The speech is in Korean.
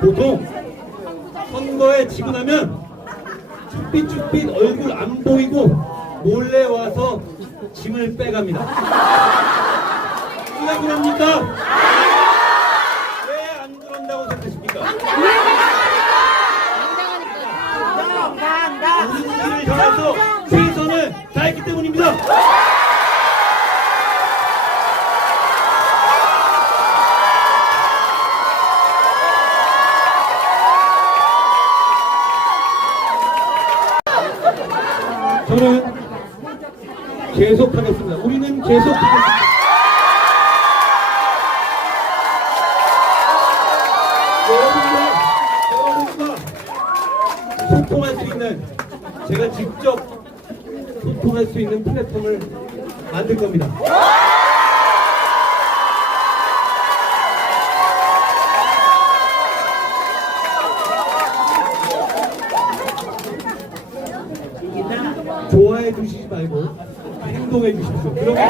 보통 선거에 지고 나면 쭈삣쭈삣 얼굴 안 보이고 몰래 와서 짐을 빼갑니다. 왜 그럽니까? 왜 안 그런다고 생각하십니까? 우리를 향해서 최선을 다했기 때문입니다. 저는 계속하겠습니다. 우리는 계속하겠습니다. 여러분과, 여러분과 소통할 수 있는 제가 직접 소통할 수 있는 플랫폼을 만들 겁니다. 좋아해 주시지 말고 행동해 주십시오. 그러면